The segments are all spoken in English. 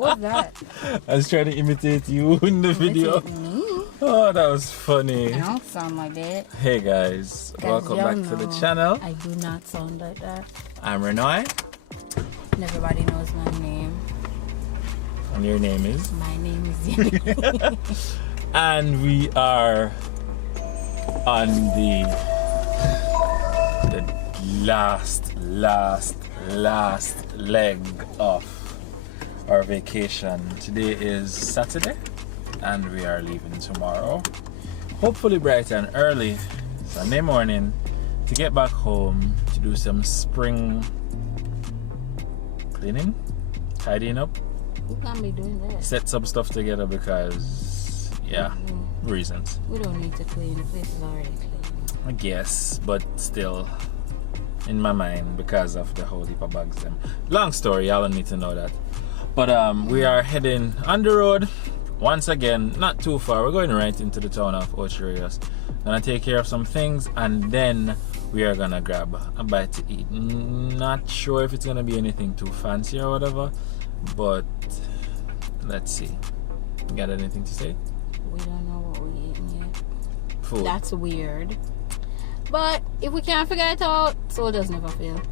What was that? I was trying to imitate you in the video. Me? Oh, that was funny. I don't sound like that. Hey guys, welcome back to the channel. I do not sound like that. I'm Renoy. And everybody knows my name. And your name is? My name is Jenny. And we are on the last leg of our vacation. Today is Saturday and we are leaving tomorrow, hopefully bright and early Sunday morning, to get back home to do some spring cleaning, tidying up, Who can be doing that? set some stuff together because reasons. We don't need to clean. The place is already clean. I guess, but still in my mind because of the whole heap of bags them. Long story, y'all don't need to know that. But we are heading on the road once again, not too far. We're going right into the town of Ocho Rios. Gonna take care of some things and then we are gonna grab a bite to eat. Not sure if it's gonna be anything too fancy or whatever, but let's see. You got anything to say? We don't know what we're eating yet. Food. That's weird. But if we can't figure it out, so does never fail.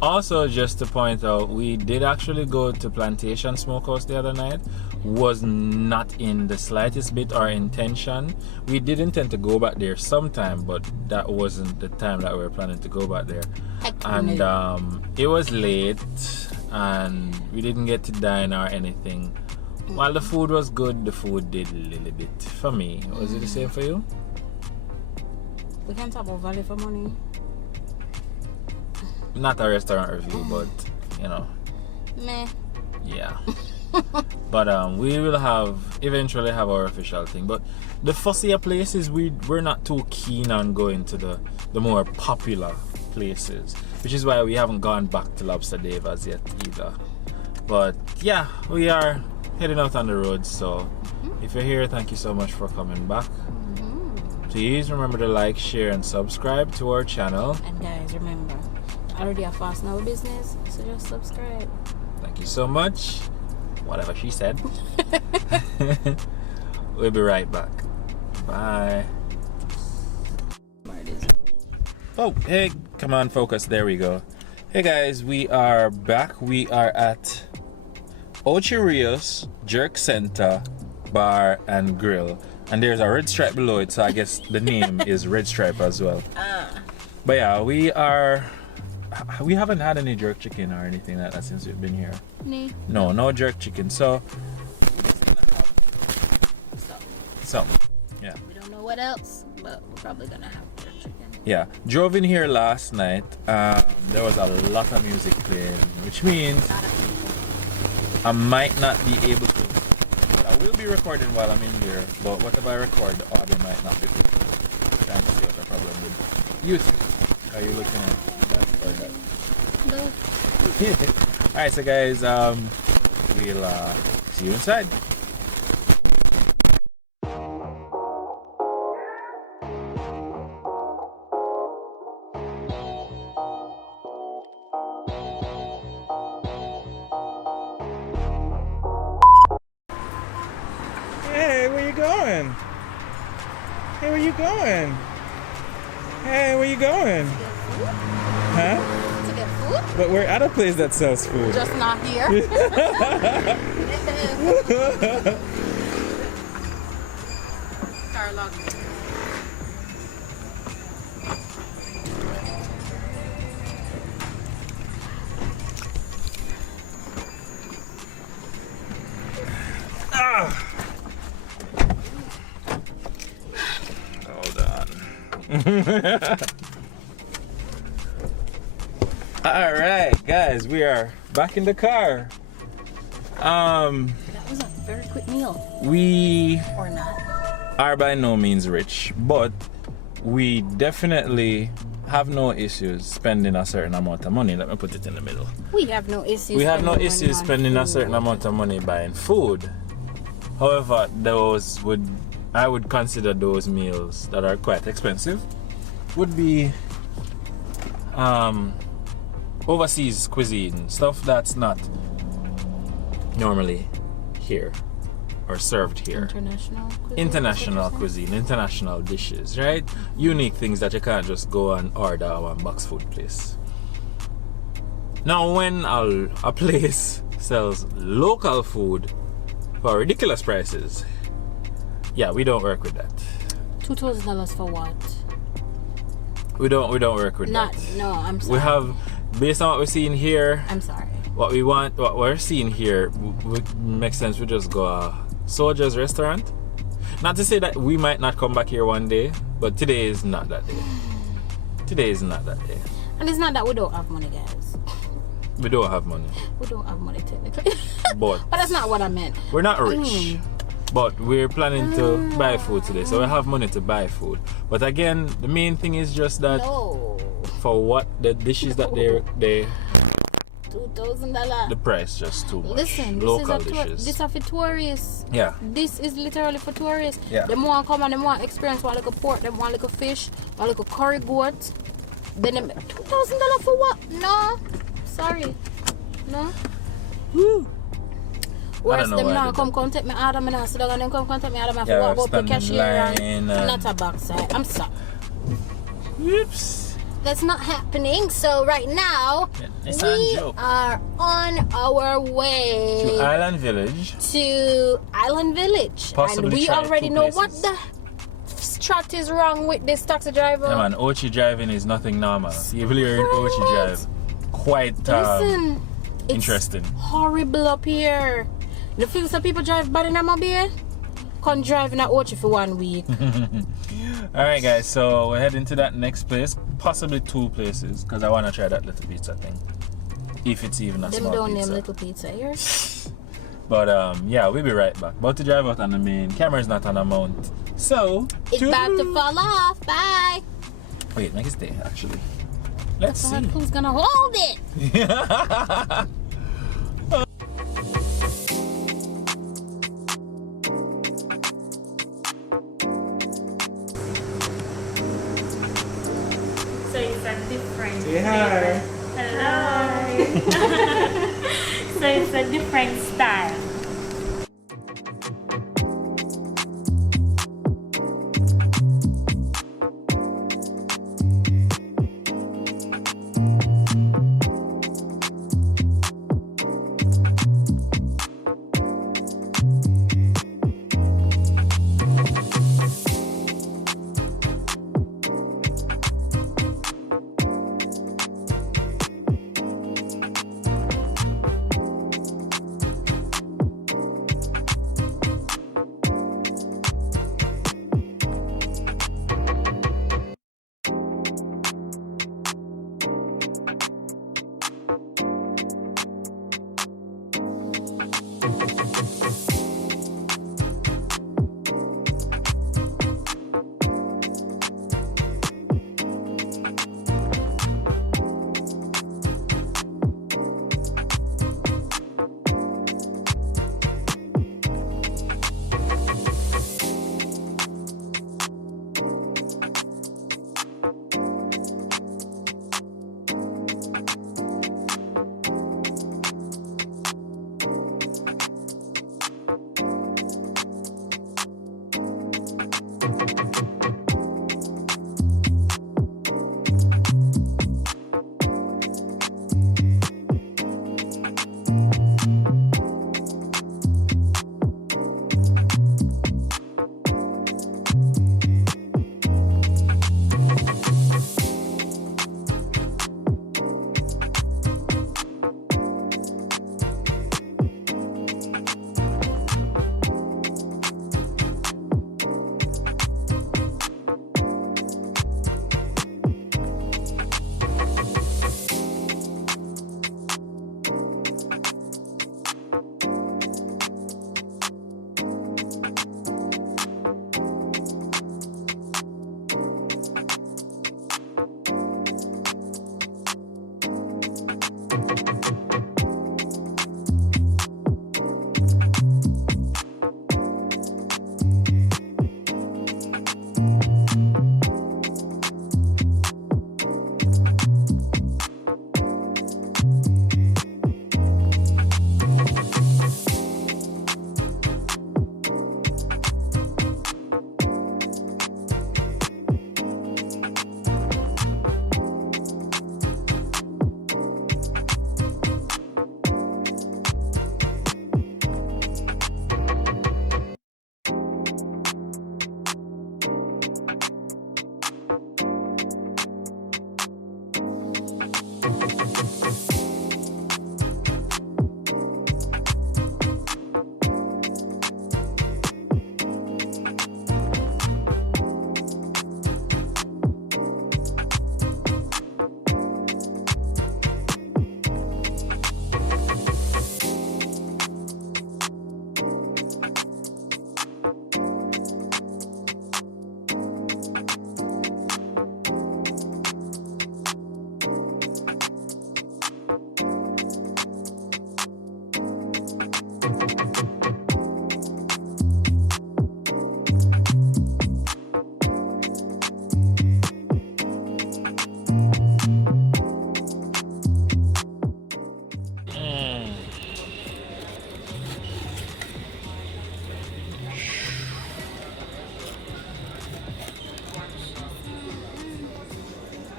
Also, just to point out, we did actually go to Plantation Smokehouse the other night. Was not in the slightest bit our intention. We did intend to go back there sometime, but that wasn't the time that we were planning to go back there. And it was late and we didn't get to dine or anything. While the food was good, the food did a little bit for me. Was it the same for you? We can talk about value for money. Not a restaurant review, but you know. Meh. Yeah. But we will eventually have our official thing. But the fussier places, we're not too keen on going to the more popular places, which is why we haven't gone back to Lobster Dave as yet either. But yeah, we are heading out on the road, so if you're here, thank you so much for coming back. Please remember to like, share and subscribe to our channel. And guys, remember, I already have Fast Now business, so just subscribe. Thank you so much. Whatever she said. We'll be right back. Bye. Oh, hey, come on, focus. There we go. Hey guys, we are back. We are at Ocho Rios Jerk Center Bar and Grill. And there's a red stripe below it, so I guess the name is Red Stripe as well. But yeah, we haven't had any jerk chicken or anything like that since we've been here. No jerk chicken. So we're just gonna have something. Yeah. We don't know what else, but we're probably gonna have jerk chicken. Yeah. Drove in here last night. There was a lot of music playing, which means I might not be able to. I will be recording while I'm in here, but whatever I record, the audio might not be good. Trying to see what the problem with YouTube. Are you looking at that or that? No. Alright, so guys, we'll see you inside. Hey, where you going? Hey, where you going? Hey, where you going? Huh? To get food? But we're at a place that sells food. Just not here. Starlog. Hold on. Alright guys, we are back in the car. That was a very quick meal. We Or not. are by no means rich, but we definitely have no issues spending a certain amount of money. Let me put it in the middle. We have no issues. We have no issues spending a certain amount of money buying food. However, I would consider those meals that are quite expensive would be overseas cuisine, stuff that's not normally here or served here. International cuisine, international dishes, right? Unique things that you can't just go and order at one box food place. Now, when a place sells local food for ridiculous prices, yeah, we don't work with that. $2,000 for what? We don't work with that. No, I'm sorry. We have, based on what we're seeing here, I'm sorry. what we're seeing here makes sense. We just go Soldier's restaurant. Not to say that we might not come back here one day, but today is not that day. Today is not that day. And it's not that we don't have money, guys. We don't have money. We don't have money technically. But that's not what I meant. We're not rich. But we're planning to buy food today, so we have money to buy food. But again, the main thing is just that for what the dishes that they $2,000. the price just too much. Listen, local dishes. This is for tourists. Yeah. This is literally for tourists. Yeah. Them want to come and them want to experience one little pork, them want little fish, one little curry goat. Then them $2,000 for what? No. Sorry. No. Woo. Whereas them now come contact me Adam and I sit down and them come contact me Adam and I walk up the cashier and not a backside. I'm sorry. Oops. That's not happening. So right now we are on our way to Island Village. Possibly and we already know what the strat is wrong with this taxi driver. Yeah, man, Ochi driving is nothing normal. You will hear Ochi drive. Quite Listen, interesting. It's horrible up here. The feel some people drive bad in Amabia. Come drive in a Ochi for 1 week. Alright guys, so we're heading to that next place. Possibly 2 places, because I want to try that little pizza thing. If it's even a small don't pizza. name little pizza here. But yeah, we'll be right back. About to drive out on the main. Camera's not on the mount. So it's about to fall off. Bye. Wait, make it stay actually. Let's see. Who's gonna hold it? So it's a different Say hi. Hello. So it's a different style.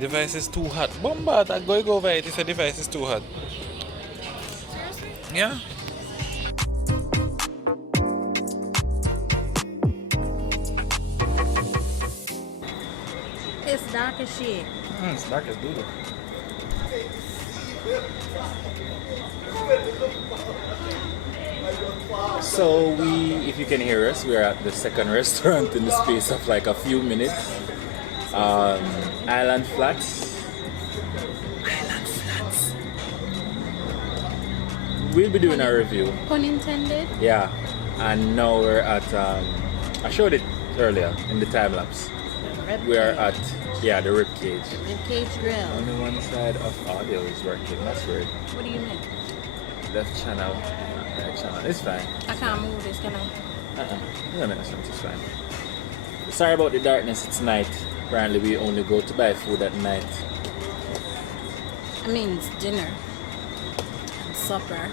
Device is too hot. Bombard, I'm going over it. It's a device is too hot. Seriously? Yeah. It's dark as shit. It's dark as doodle. So if you can hear us, we are at the second restaurant in the space of like a few minutes. Island Flats. Island Flats. We'll be doing a review. Pun intended. Yeah. And now we're at, I showed it earlier in the time lapse. We are at, the rib cage. Rib cage grill. Only one side of audio is working. That's weird. What do you mean? Left channel, right channel. It's fine. I can't move this, can I? It doesn't make sense. It's fine. Sorry about the darkness. It's night. Apparently, we only go to buy food at night. I mean, it's dinner and supper.